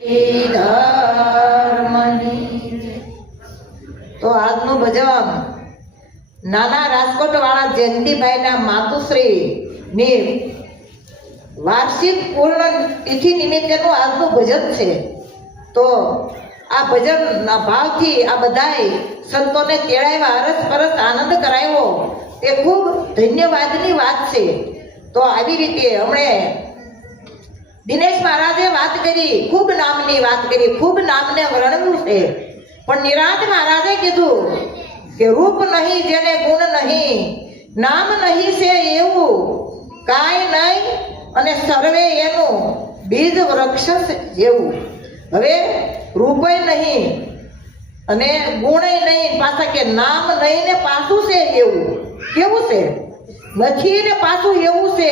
તો આજનું ભજન નાના રાજકોટ વાળા જયંતિભાઈના માતુશ્રી ની વાર્ષિક પૂર્ણ તિથિ નિમિત્તેનું આજનું ભજન છે। તો આ ભજનના ભાવથી આ બધાય સંતોને તેડાવ્યા, હરસ પરસ આનંદ કરાવ્યો, તે ખૂબ ધન્યવાદની વાત છે। તો આવી રીતે હમણે દિનેશ મહારાજે વાત કરી, ખૂબ નામની વાત કરી, ખૂબ નામને વર્ણવ્યું છે, પણ નિરાંત મહારાજે કીધું કે રૂપ નહીં જેને ગુણ નહીં, નામ નહીં છે એવું કાંઈ નહીં, અને સર્વે એનું બીજ વૃક્ષ જેવું। હવે રૂપય નહીં અને ગુણય નહીં, પાછા કે નામ નહીં ને પાછું છે એવું, કેવું છે? નથી ને પાછું એવું છે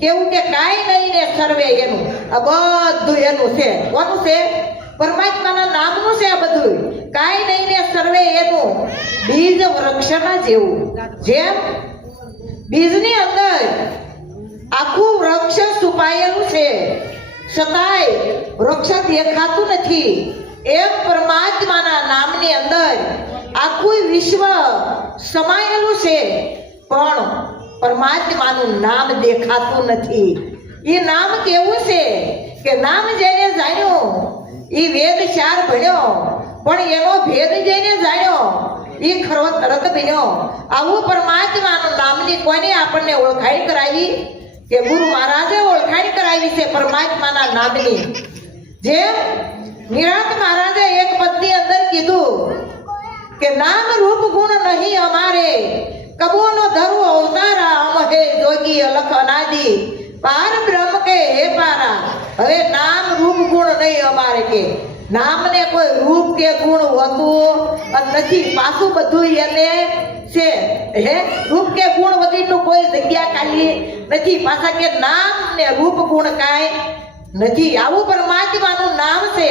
કેવું કે કાંઈ નહીં ને સર્વે એનું, આ બધું એનું છે। કોનું છે? પરમાત્માના નામનું છે આ બધું। કાંઈ નહીં ને સર્વે એનું બીજ વૃક્ષના જેવું। જેમ બીજની અંદર આખું વૃક્ષ છુપાયેલું છે છતાંય વૃક્ષ દેખાતું નથી, એમ પરમાત્માના નામની અંદર આખું વિશ્વ સમાયેલું છે, પણ પરમાત્માનું નામ દેખાતું નથી। એ નામ કેવું છે કે નામ જેને જાણ્યો એ વેદ 4 ભણ્યો, પણ એનો ભેદ જેને જાણ્યો એ ખરો તરત બન્યો। આવું પરમાત્માનું નામની કોને આપણને ઓળખાણ કરાવી? કે ગુરુ મહારાજે ઓળખાણ કરાવી છે પરમાત્માના નામની। જેમ નિરાંત મહારાજે એક પદની અંદર કીધું કે નામ રૂપ ગુણ નહીં અમારે, કબોનો ધરુ અવતારા, અમહે જોગી અલખ અનાદિ, પાર બ્રહ્મ કે હે પારા। હવે નામ રૂપ ગુણ નહીં અમારે, કે નામને કોઈ રૂપ કે ગુણ હોતું નથી, પાછું બધું એને છે। હે રૂપ કે ગુણ વગરનું કોઈ જગ્યા ખાલી નથી, પાછા કે નામ ને રૂપ ગુણ કાંઈ નથી। આવું પરમાત્માનું નામ છે।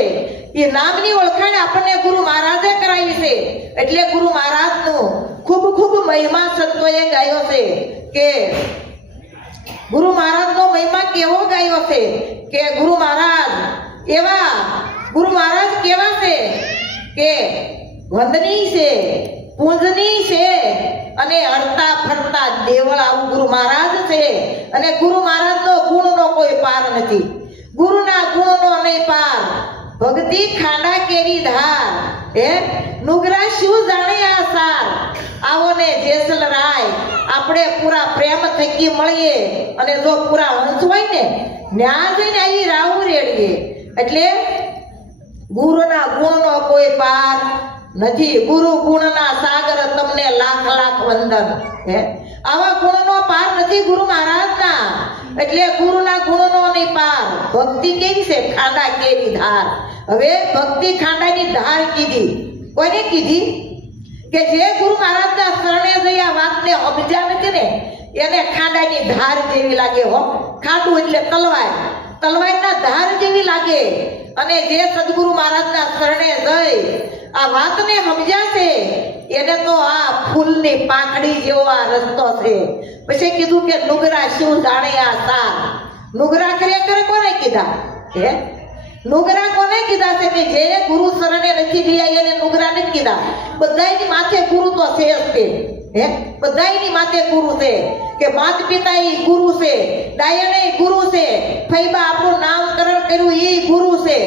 એ નામની ઓળખાણ આપણને ગુરુ મહારાજે કરાવી છે, એટલે ગુરુ મહારાજનું ખૂબ ખૂબ મહિમા સંતોએ ગાયો છે। કે ગુરુ મહારાજનો મહિમા કેવો ગાયો છે કે ગુરુ મહારાજ કેવા છે કે વંદનીય છે, પૂજનીય છે, અને હરતા ફરતા દેવળ આવું ગુરુ મહારાજ છે। અને ગુરુ મહારાજનો ગુણનો કોઈ પાર નથી, ગુરુના ગુણનો નહીં પાર। ભક્તિ ખાંડા કેરી ધાર, હે નુગરા શું જાણે આ સાર। આવો ને જેસલરાય આપણે પૂરા પ્રેમ થકી મળીએ, અને જો પૂરા વંશ હોય ને ન્યા જઈને આવી રાહુ રેડીએ। એટલે ગુરુના ગુણનો કોઈ પાર નથી, ગુરુ ગુણના સાગર તમને લાખ લાખ વંદન। હે આવા ગુણનો પાર નથી ગુરુ મહારાજના, એટલે ગુરુના ગુણનો નહીં પાર। ભક્તિ કેવી છે? ખાંડા કેવી ધાર। હવે ભક્તિ ખાંડાની ધાર કીધી, કોને કીધી? કે જે ગુરુ મહારાજના શરણે જઈ આ વાતને સમજ્યા નથી ને એને ખાંડાની ધાર જેવી લાગે હો। ખાંડું એટલે તલવાર, તલવારના ધાર જેવી લાગે। અને જે સદગુરુ મહારાજના શરણે જઈ આ વાતને સમજ્યા છે એને તો આ ફૂલની પાંખડી જેવો આ રસ્તો છે। પછી કીધું કે નુગરા શું જાણે આ સાર। નુગરા ખરેખર કોને કીધા? હે નુગરા કોને કીધા છે? કે જે ગુરુ શરણે નથી ગયા એને નુગરા નથી કીધા। બધાયની માથે ગુરુ તો છે જ તે। હે બધાયની માથે ગુરુ છે, કે માત પિતા ઈ ગુરુ છે, ડાયણે ગુરુ છે, ફૈબા આપણું નામકરણ કર્યું ઈ ગુરુ છે,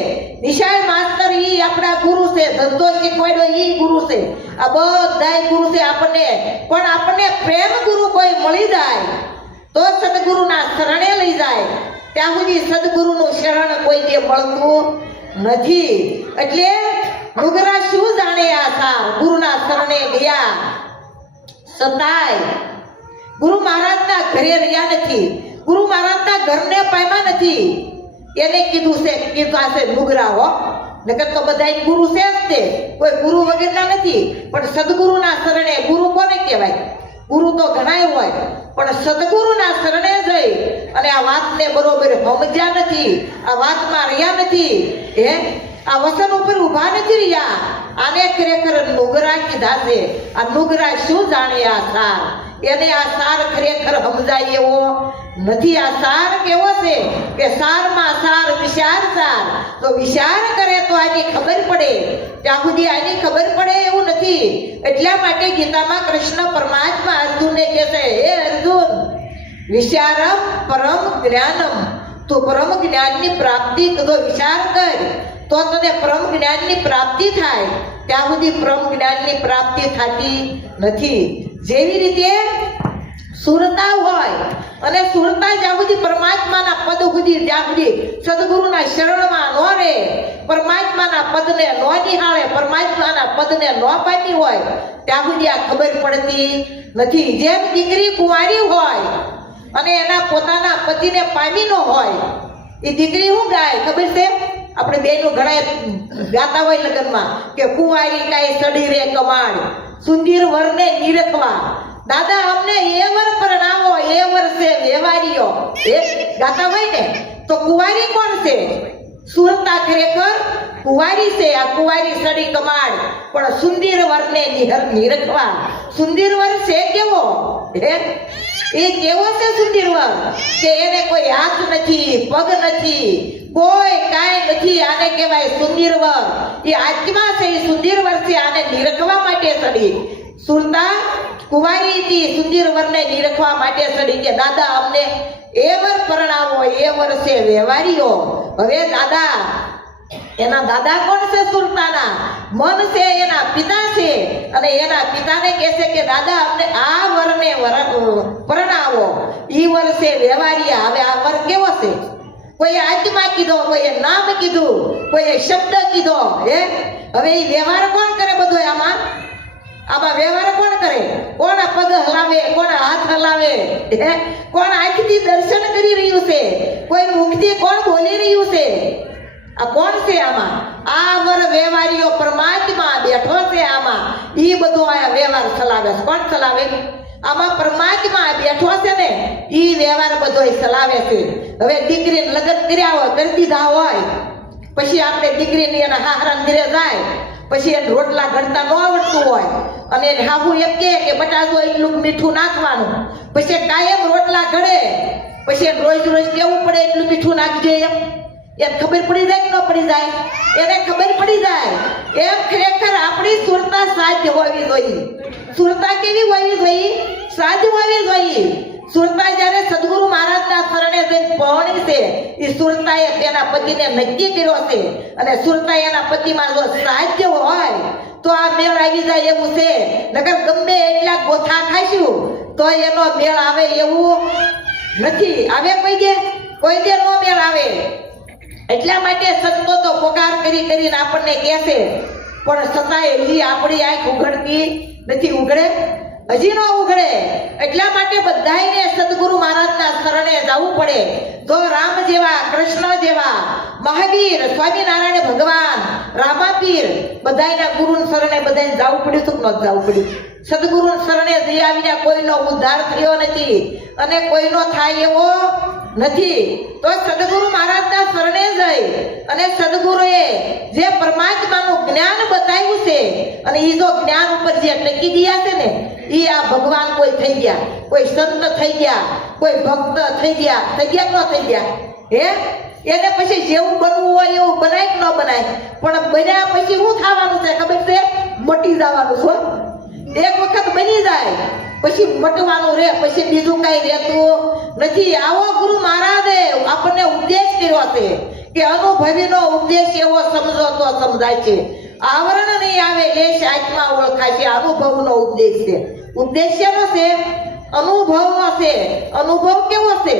નિશાળ માસ્તર ઈ આપણા ગુરુ છે, ધંધો શીખવાડ્યો ઈ ગુરુ છે। આ બધાય ગુરુ છે આપણને, પણ આપણને પ્રેમ ગુરુ કોઈ મળી જાય તો સદગુરુના શરણે લઈ જાય, ત્યાં સુધી સદગુરુનું શરણ કોઈને મળતું નથી। એટલે નુગરા શું જાણે આ સાર, ગુરુના શરણે ગયા છતાંય ગુરુ મહારાજના ઘરે રહ્યા નથી, ગુરુ મહારાજના ઘરને પામ્યા નથી। એને કીધું છે નુગરા હો, નકર તો બધા ગુરુ છે જ તે, કોઈ ગુરુ વગરના નથી। પણ સદગુરુના શરણે, ગુરુ કોને કહેવાય? ગુરુ તો ઘણાય હોય, પણ સદગુરુના શરણે જઈ અને આ વાતને બરોબર સમજ્યા નથી, આ વાતમાં રહ્યા નથી, હે આ વસન ઉપર ઊભા નથી રહ્યા, આને ખરેખર નુગરા કીધા છે। આ નુગરા શું જાણે આ સાર। એને આ સાર ખરેખર સમજાય એવો નથી. આ સાર કેવો છે કે સારમાં સાર વિચાર સાર. તો વિચાર કરે તો આની ખબર પડે, ત્યાં સુધી આની ખબર પડે એવું નથી. એટલા માટે ગીતામાં કૃષ્ણ પરમાત્મા અર્જુનને કહે છે, હે અર્જુન, વિચારમ પરમ જ્ઞાનમ. તો પરમ જ્ઞાનની પ્રાપ્તિ તો વિચાર કર તો તને પરમ જ્ઞાનની પ્રાપ્તિ થાય. ત્યાં સુધી પરમ જ્ઞાનની પ્રાપ્તિ થતી નથી. જેવી રીતે સુરતા હોય અને સુરતા જ્યાં સુધી પરમાત્માના પદ સુધી, જ્યાં સુધી સદગુરુના શરણમાં ન રહે, પરમાત્માના પદને ન નિહાળે, પરમાત્માના પદને ન પામી હોય, ત્યાં સુધી આ ખબર પડતી નથી. જેમ દીકરી કુંવારી હોય અને એના પોતાના પતિને પામી ન હોય, એ દીકરી શું ગાય ખબર છે? આપણે બેનું ઘણા ગાતા હોય લગ્નમાં કે કુંવારી કાંઈ સડી રે કમાડ, સુંદર વરને નિરખવા, દાદા અમને એ વર પરણાવો, એ વર્ષે વ્યવહારીઓ, એ ગાતા હોય ને. તો કુંવારી કોણ છે? સુરતા ખરેખર કુંવારી છે. આ કુંવારી સડી કમાડ પણ સુંદર વરને નિરખવા. સુંદર વર છે કેવો? એ કેવો છે સુંદર વર કે એને કોઈ હાથ નથી, પગ નથી, કોઈ કાંઈ નથી. આને કહેવાય સુંદર વર. એ આત્મા છે, એ સુંદર વર છે. આને નિરખવા માટે સડી. સુરતા કુંવારી હતી, સુંદર વરને નિરખવા માટે સડી કે દાદા અમને એ વર પરણાવો, એ વર્ષે વ્યવહારીઓ. હવે દાદા, એના દાદા કોણ છે? સુરતાના મન છે, એના પિતા છે. અને એના પિતાને કહે છે કે દાદા અમને આ વરને પરણાવો, ઈ વર્ષે વ્યવહારીયા. હવે આ વર કેવો છે? કોઈએ આત્મા કીધો, કોઈએ નામ કીધું, કોઈએ શબ્દ કીધો. હવે એ વ્યવહાર કોણ કરે? બધો આમાં વ્યવહાર કોણ કરે? કોણ પગ હલાવે, કોણ હાથ હલાવે, કોણ આંખથી દર્શન કરી રહ્યું છે, કોઈ મુખથી કોણ બોલી રહ્યું છે? આ કોણ છે આમાં? આ વર વ્યવહારીઓ પરમાત્મા બેઠો છે આમાં. ઈ બધો આ વ્યવહાર ચલાવે છે. કોણ ચલાવે? આમાં પરમાત્મા બેઠો છે ને, ઈ વ્યવહાર બધો ચલાવે છે. હવે દીકરીને લગ્ન કર્યા હોય, કરી દીધા હોય, પછી આપણે દીકરીને એના હાહરા ઘરે જાય, પછી એને રોટલા ઘડતા ન આવડતું હોય અને એને હાહુ એમ કહે કે બટાકો એટલું મીઠું નાખવાનું, પછી કાયમ રોટલા ઘડે, પછી એને રોજ રોજ કેવું પડે એટલું મીઠું નાખજે એમ. એને ખબર પડી જાય કે ન પડી જાય? એને ખબર પડી જાય. એમ ખરેખર આપણી સુરતા સાધ્ય હોવી જોઈએ. સુરતા કેવી હોવી જોઈએ? સાધ્ય હોવી જોઈએ. સુરતા જ્યારે સદગુરુ મહારાજના શરણે જઈને પહોંચી છે, એ સુરતાએ તેના પતિને નક્કી કર્યો છે. અને સુરતા એના પતિમાં જો સાધ્ય હોય તો આ મેળ આવી જાય એવું છે. નકર ગમે એટલા ગોથા ખાઈશું તો એનો મેળ આવે એવું નથી. આવે કોઈ દે નો મેળ આવે. એટલા માટે સંતો તો પોકાર કરીને આપણને કહેશે, પણ છતાંય હજી આપણી આંખ ઉઘડતી નથી. ઉઘડે? હજી ન ઉઘડે. એટલા માટે બધાને સદગુરુ મહારાજના શરણે જવું પડે. જો રામ જેવા, કૃષ્ણ જેવા, મહાવીર, સ્વામિનારાયણ ભગવાન, રામાપીર, બધાના ગુરુના શરણે બધાને જવું પડ્યું તો ન જવું પડ્યું? સદગુરુના શરણે જઈ આવીને કોઈનો ઉદ્ધાર થયો નથી અને કોઈનો થાય એવો નથી. તો સદગુરુ મહારાજના શરણે જઈ અને સદગુરુએ જે પરમાત્માનું જ્ઞાન બતાવ્યું છે અને એ જો જ્ઞાન ઉપર જે ટકી ગયા છે ને, એ આ ભગવાન કોઈ થઈ ગયા, કોઈ સંત થઈ ગયા, કોઈ ભક્ત થઈ ગયા ન થઈ ગયા? એને પછી જેવું બનવું હોય એવું બનાય કે ન બનાય? પણ બન્યા પછી શું થવાનું છે ખબર છે? મટી જવાનું છે. એક વખત બની જાય પછી મટવાનું રહે, પછી બીજું કઈ રહેતું નથી. આવો ગુરુ મહારાજે આપણને ઉપદેશ કર્યો છે કે અનુભવીનો ઉપદેશ એવો સમજો તો સમજાય છે. આવરણ નહીં આવે લેશ આત્મા ઓળખાય છે. અનુભવનો ઉપદેશ છે. ઉદ્દેશ્યનો છે, અનુભવનો છે. અનુભવ કેવો છે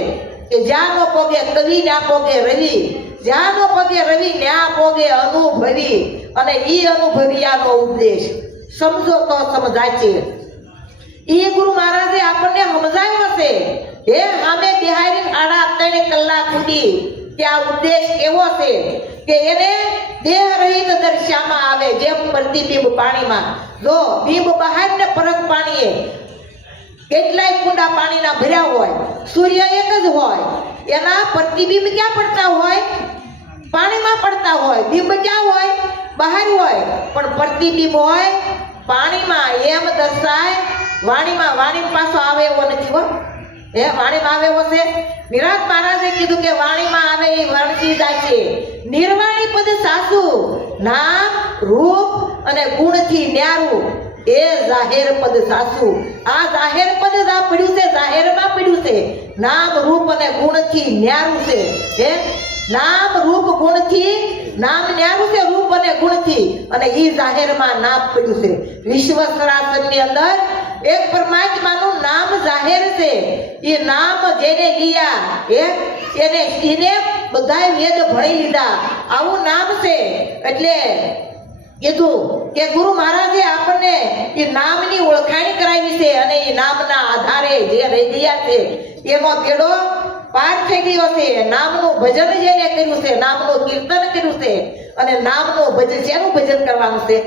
કે જ્યાંનો પગે કવિ ના પગે રવિ, જ્યાંનો પગે રવિ ત્યાં પગે અનુભવી. અને ઈ અનુભવિયાનો ઉપદેશ સમજો તો સમજાય છે. ઈ ગુરુ મહારાજે આપણને સમજાવ્યો છે. હે સામે બિહારી 3.5 કલાક સુધી ત્યાં ઉપદેશ કેવો છે કે એને દેહ રહિત દર્શામાં આવે. જેમ પ્રતિબિંબ પાણીમાં, જો બિંબ બહાર ને પરખ પાણીએ કેટલાય કુંડા પાણીના ભર્યા હોય, સૂર્ય એક જ હોય, એના પ્રતિબિંબ ક્યાં પડતા હોય? પાણીમાં પડતા હોય. બિંબ ક્યાં હોય? બહાર હોય. પણ પ્રતિબિંબ હોય પાણીમાં એમ દર્શાય, વાણી પાછો આવે એવો નથી હો. વાણીમાં આવે એવો છે. નિરાંત મહારાજે કીધું કે વાણીમાં આવે એ વણસી જાય છે. નિર્વાણી પદ સાસુ, નામ રૂપ અને ગુણથી ન્યારું એ જાહેર પદ સાસુ. આ જાહેર પદ પડ્યું છે, જાહેરમાં પડ્યું છે. નામ રૂપ અને ગુણથી ન્યારું છે. નામ રૂપ ગુણથી, નામ ન્યારું છે રૂપ અને ગુણથી, અને ઈ જાહેરમાં નામ પડ્યું છે. વિશ્વ સરાસરની અંદર એક પરમાત્માનું નામ જાહેર છે. એ નામ જેને લીયા એને બધાય વેદ ભણી લીધા. આવું નામ છે. એટલે કીધું કે ગુરુ મહારાજે આપણને એ નામની ઓળખાણી કરાવી છે, અને એ નામના આધારે જે રહી ગયા છે એનો બેડો પાર થઈ ગયો છે. નામનું ભજન જેને કર્યું છે, નામનું કીર્તન કર્યું છે, અને નામનું ભજન, શેનું ભજન કરવાનું છે?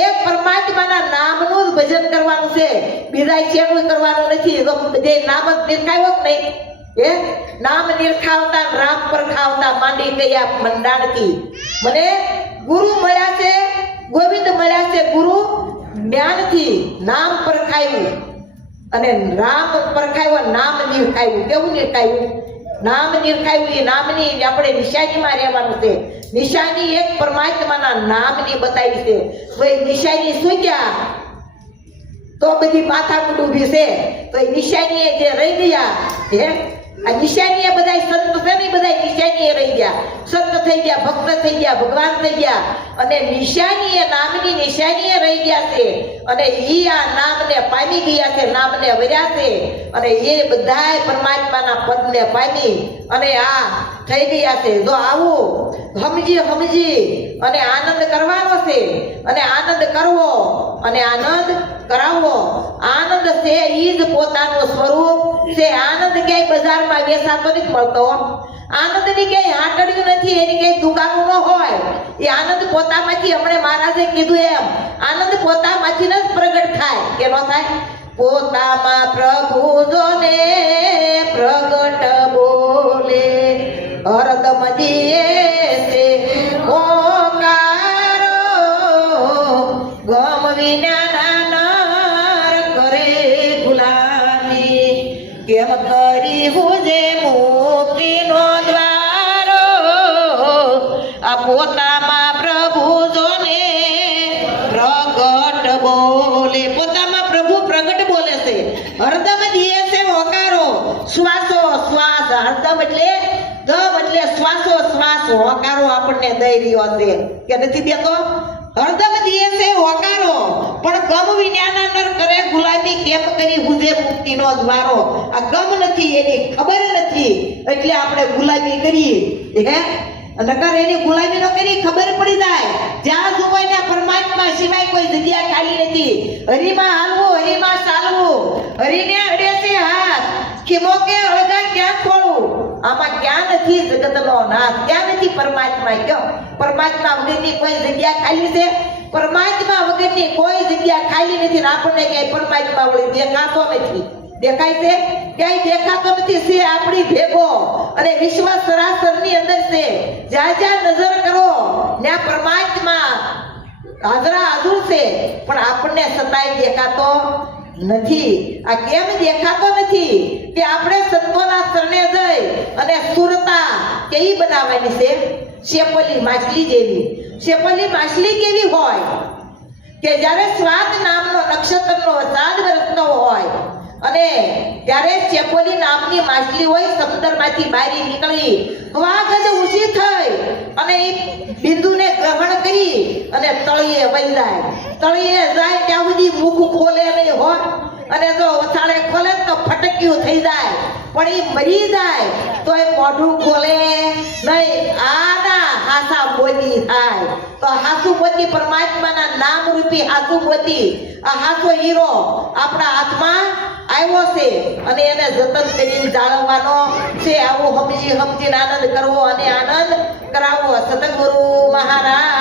એક પરમાત્માના નામનું જ ભજન કરવાનું છે. બીજા શેનું કરવાનું નથી. બધે નામ જ નિરખાયો જ નહીં. નામ નિરખાવતા રામ પર ખાવતા માંડી ગયા મંડાણથી. મને ગુરુ મળ્યા છે, ગોવિંદ મળ્યા છે ગુરુ જ્ઞાનથી. નામ પર ખાયું અને રામ પર ખાયું, નામ નિરખાયું. કેવું નિરખાયું? નામ નિરખાયું. એ નામની આપણે નિશાનીમાં રહેવાનું છે. નિશાની એક પરમાત્માના નામની બતાવી છે. તો એ નિશાની શું ક્યાં તો બધી માથાકૂટ ઊભી છે. તો એ નિશાની જે રહી ગયા, આ નિશાની બધા સંત છે ને, બધા નિશાની રહી ગયા. સંત થઈ ગયા, ભક્ત થઈ ગયા, ભગવાન થઈ ગયા, અને નિશાની નામની નિશાની રહી ગયા છે. અને ઈ આ નામને પામી ગયા છે, નામને વર્યા છે, અને એ બધા પરમાત્માના પદને પામી અને આ થઈ ગયા છે. જો આવું સમજી અને આનંદ કરવાનો છે, અને આનંદ કરવો અને આનંદ કરાવવો. આનંદ છે ઈ જ પોતાનું સ્વરૂપ છે. આનંદ ક્યાંય બજારમાં વેચાતો નથી મળતો. આનંદની ક્યાંય હાટડિયું નથી, એની ક્યાંય દુકાનો ન હોય. એ આનંદ પોતામાંથી, હમણે મહારાજે કીધું એમ, આનંદ પોતામાંથી જ પ્રગટ થાય. કે ન થાય? પોતામાં પ્રભુ જોને પ્રગટ બોલે, હરદમ દિયે છે ઓકારો, ગમ વિના કેમ કરી હુજે મુક્તિનો દ્વારો. આ પોતામાં પ્રભુ જોને પ્રગટ બોલે. પોતામાં પ્રભુ પ્રગટ બોલે છે. હરદમ દિયે છે હોકારો. શ્વાસો શ્વાસ, હરદમ એટલે દમ એટલે શ્વાસો શ્વાસ, હોકારો આપણને દઈ રહ્યો છે કે નથી દેતો? હરદમ દિયે છે હોકારો, પણ ગમ વિના નર કરે ગુલામી, કેમ કરી હુજે મુક્તિનો દ્વારો. આ ગમ નથી, એની ખબર નથી, એટલે આપણે ગુલામી કરીએ. નકર એની ગુલામી ન કરી ખબર પડી જાય. જ્યાં જોવાય પરમાત્મા સિવાય કોઈ જગ્યા ખાલી નથી. હરિમાં હાલવું, હરિમાં ચાલવું, હરિને અડે છે હાથ, ખીમો કે અળગા ક્યાં ખોલવું. આમાં ક્યાં નથી જગતનો નાથ, ક્યાં નથી પરમાત્મા? કયો પરમાત્મા વગરની કોઈ જગ્યા ખાલી છે? પરમાત્મા વગરની કોઈ જગ્યા ખાલી નથી. આપણને ક્યાંય પરમાત્મા વળી દેખાતો નથી. દેખાય છે? ક્યાંય દેખાતો નથી. છે આપણી ભેગો, અને વિશ્વ સરાસરની અંદર છે. જ્યાં જ્યાં નજર કરો ત્યાં પરમાત્મા હાજરા હાજર છે, પણ આપણને સતાય દેખાતો નથી. આ કેમ દેખાતો નથી? કે આપણે સંતોના શરણે જઈ અને સુરતા કેવી બનાવવાની છે? શેપલી માછલી જેવી. શેપલી માછલી કેવી હોય? કે જ્યારે સ્વાદ નામનો નક્ષત્રનો સાદ વર્ષનો હોય, અને ત્યારે ચેપોલી નામની માછલી હોય સમુદ્રમાંથી બહાર નીકળી, વાઘ જ ઊંચી થઈ અને એ બિંદુને ગ્રહણ કરી અને તળિયે વહી જાય. તળિયે જાય ત્યાં સુધી મુખ ખોલે નહીં હોય, અને જો વસાડે ખોલે તો ફટક્યું થઈ જાય. પણ એ મરી જાય તો એ મોઢું ખોલે નહીં. આના હાસા બોધી થાય. તો હાસુ બોધી પરમાત્માના નામ રૂપી હાસુ બોધી, આ હાસો હીરો આપણા હાથમાં આવ્યો છે, અને એને જતન કરીને જાળવવાનો છે. આવું સમજીને આનંદ કરવો અને આનંદ કરાવવો. સતગુરુ મહારાજ